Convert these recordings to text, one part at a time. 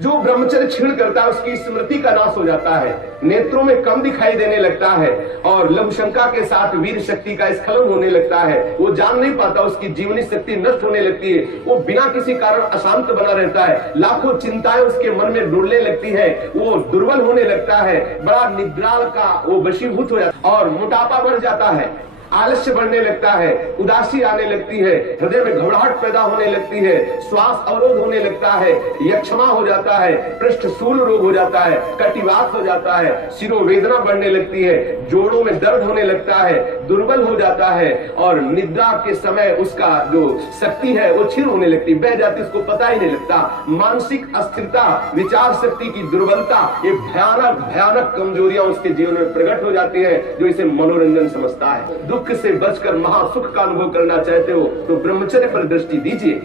जो ब्रह्मचर्य क्षीण करता है उसकी स्मृति का नाश हो जाता है, नेत्रों में कम दिखाई देने लगता है और लघु शंका के साथ वीर शक्ति का स्खलन होने लगता है। वो जान नहीं पाता, उसकी जीवनी शक्ति नष्ट होने लगती है, वो बिना किसी कारण अशांत बना रहता है, लाखों चिंताएं उसके मन में डुलने लगती है, वो दुर्बल होने लगता है, बड़ा निद्राल का वो वशीभूत हो जाता है और मोटापा बढ़ जाता है, आलस्य बढ़ने लगता है, उदासी आने लगती है, हृदय में घबराहट पैदा होने लगती है, श्वास अवरोध होने लगता है, यक्षमा हो जाता है, पृष्ठशूल रोग हो जाता है, कटिवात हो जाता है, शिरोवेदना बढ़ने लगती है, जोड़ों में दर्द होने लगता है, दुर्बल हो जाता है और निद्रा के समय उसका जो शक्ति है वो क्षीण होने लगती, बह जाती, उसको पता ही नहीं लगता। मानसिक अस्थिरता, विचार शक्ति की दुर्बलता, ये भयानक भयानक कमजोरियां उसके जीवन में प्रकट हो जाती है, जो इसे मनोरंजन समझता है। दुख से बचकर महासुख का अनुभव करना चाहते हो तो ब्रह्मचर्य पर दृष्टि दीजिए।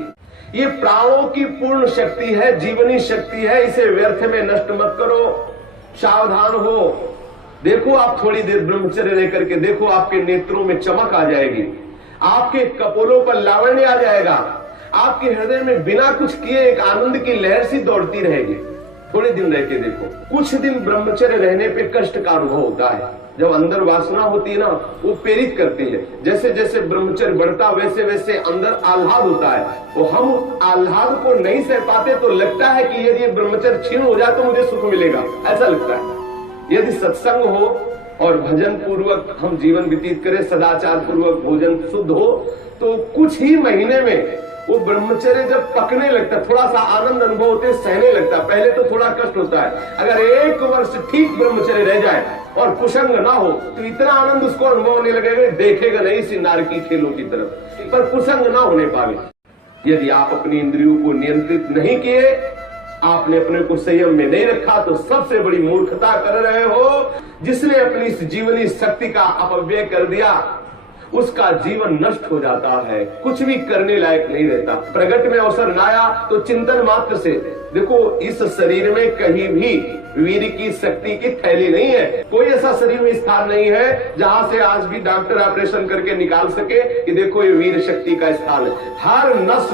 ये प्राणों की पूर्ण शक्ति है, जीवनी शक्ति है, इसे व्यर्थ में नष्ट मत करो, सावधान हो। देखो, आप थोड़ी देर ब्रह्मचर्य लेकर के देखो, आपके नेत्रों में चमक आ जाएगी, आपके कपोलों पर लावण्य आ जाएगा, आपके हृदय में बिना कुछ किए एक आनंद की लहर सी दौड़ती रहेगी। थोड़े दिन रह के देखो। कुछ दिन ब्रह्मचर्य रहने पे कष्ट का अनुभव होता है, जब अंदर वासना होती है ना, वो प्रेरित करती है। जैसे जैसे ब्रह्मचर्य बढ़ता वैसे वैसे अंदर आह्लाद होता है, तो हम आह्लाद को नहीं सह पाते, तो लगता है कि यदि ब्रह्मचर्य क्षीण हो जाए तो मुझे सुख मिलेगा, ऐसा लगता है। यदि सत्संग हो और भजन पूर्वक हम जीवन व्यतीत करें, सदाचार पूर्वक भोजन शुद्ध हो, तो कुछ ही महीने में वो ब्रह्मचर्य जब पकने लगता, थोड़ा सा आनंद अनुभव होते, सहने लगता। पहले तो थोड़ा कष्ट होता है। अगर 1 वर्ष ठीक ब्रह्मचर्य रह जाए और कुसंग ना हो तो इतना आनंद उसको अनुभव होने लगेगा, देखेगा नहीं इसी नारकी खेलों की तरफ, पर कुसंग ना होने पावे। यदि आप अपनी इंद्रियों को नियंत्रित नहीं किए, आपने अपने को संयम में नहीं रखा, तो सबसे बड़ी मूर्खता कर रहे हो। जिसने अपनी इस जीवनी शक्ति का अपव्यय कर दिया, उसका जीवन नष्ट हो जाता है, कुछ भी करने लायक नहीं रहता। प्रगट में अवसर न आया तो चिंतन मात्र से देखो, इस शरीर में कहीं भी वीर की शक्ति की थैली नहीं है। कोई ऐसा शरीर में स्थान नहीं है जहां से आज भी डॉक्टर ऑपरेशन करके निकाल सके कि देखो ये वीर शक्ति का स्थान है। हर नस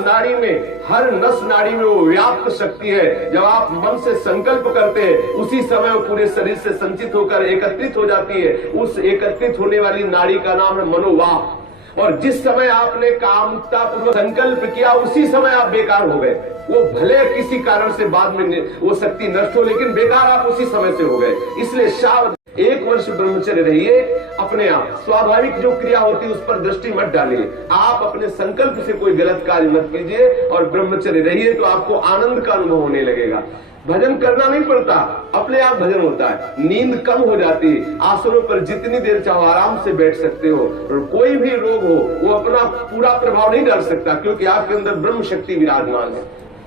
नाड़ी में वो व्याप्त शक्ति है। जब आप मन से संकल्प करते हैं, उसी समय वो पूरे शरीर से संचित होकर एकत्रित हो जाती है। उस एकत्रित होने वाली नाड़ी का नाम है मनोवाक। और जिस समय आपने कामता पूर्वक संकल्प किया, उसी समय आप बेकार हो गए। वो भले किसी कारण से बाद में वो शक्ति नष्ट हो, लेकिन बेकार आप उसी समय से हो गए। इसलिए सावधान, 1 वर्ष ब्रह्मचर्य रहिए। अपने आप स्वाभाविक जो क्रिया होती है उस पर दृष्टि मत डालिए। आप अपने संकल्प से कोई गलत कार्य मत कीजिए और ब्रह्मचर्य रहिए, तो आपको आनंद का अनुभव होने लगेगा। भजन करना नहीं पड़ता, अपने आप भजन होता है। नींद कम हो जाती है, आसनों पर जितनी देर चाहो आराम से बैठ सकते हो। और कोई भी रोग हो वो अपना पूरा प्रभाव नहीं डाल सकता, क्योंकि आपके अंदर ब्रह्म शक्ति विराजमान है।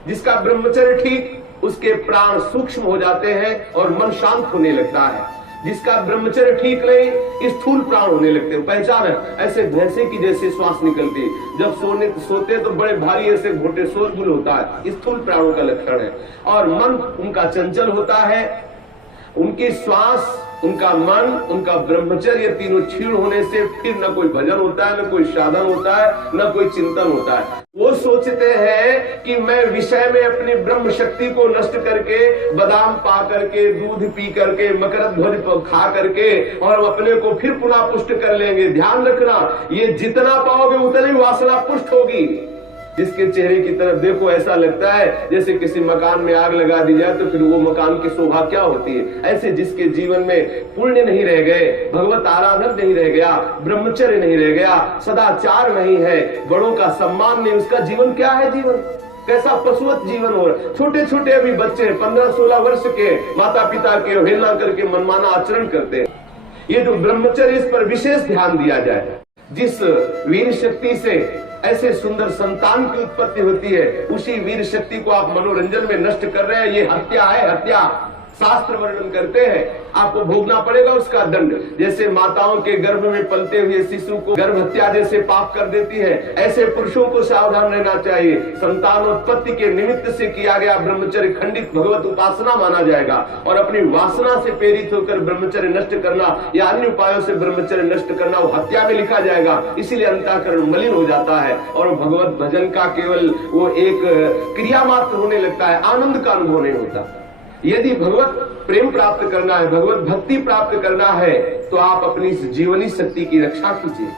जिसका ब्रह्मचर्य ठीक, उसके प्राण सूक्ष्म हो जाते हैं और मन शांत होने लगता है। जिसका ब्रह्मचर्य ठीक नहीं, स्थूल प्राण होने लगते हैं। पहचान है, ऐसे भैंसे की जैसे श्वास निकलती है। जब सोते तो बड़े भारी ऐसे घोटे शोरगुल होता है, स्थूल प्राणों का लक्षण है। और मन उनका चंचल होता है, उनकी श्वास, उनका मन, उनका ब्रह्मचर्य, तीनों क्षीण होने से फिर न कोई भजन होता है, न कोई साधन होता है, न कोई चिंतन होता है। वो सोचते हैं कि मैं विषय में अपनी ब्रह्म शक्ति को नष्ट करके, बादाम पा करके, दूध पी करके, मकरध्वज खा करके और अपने को फिर पुनः पुष्ट कर लेंगे। ध्यान रखना, ये जितना पाओगे उतनी वासना पुष्ट होगी। जिसके चेहरे की तरफ देखो, ऐसा लगता है जैसे किसी मकान में आग लगा दी जाए, तो फिर वो मकान की शोभा क्या होती है। ऐसे जिसके जीवन में पुण्य नहीं रह गए, भगवत आराधन नहीं रह गया, ब्रह्मचर्य नहीं रह गया, सदाचार नहीं है, बड़ों का सम्मान नहीं, उसका जीवन क्या है? जीवन कैसा पशुवत जीवन हो रहा है। छोटे छोटे अभी बच्चे 15-16 वर्ष के माता पिता के अवहेलना करके मनमाना आचरण करते हैं। ये जो ब्रह्मचर्य, इस पर विशेष ध्यान दिया जाए। जिस वीर शक्ति से ऐसे सुंदर संतान की उत्पत्ति होती है, उसी वीर शक्ति को आप मनोरंजन में नष्ट कर रहे हैं। ये हत्या है, हत्या। शास्त्र वर्णन करते हैं, आपको भोगना पड़ेगा उसका दंड। जैसे माताओं के गर्भ में पलते हुए शिशु को गर्भ हत्या जैसे पाप कर देती है, ऐसे पुरुषों को सावधान रहना चाहिए। संतानोत्पत्ति के निमित्त से किया गया ब्रह्मचर्य खंडित भगवत उपासना माना जाएगा, और अपनी वासना से प्रेरित होकर ब्रह्मचर्य नष्ट करना या अन्य उपायों से ब्रह्मचर्य नष्ट करना वो हत्या में लिखा जाएगा। इसीलिए अंतःकरण मलिन हो जाता है और भगवत भजन का केवल वो एक क्रिया मात्र होने लगता है, आनंद का अनुभव नहीं होता। यदि भगवत प्रेम प्राप्त करना है, भगवत भक्ति प्राप्त करना है, तो आप अपनी इस जीवनी शक्ति की रक्षा कीजिए।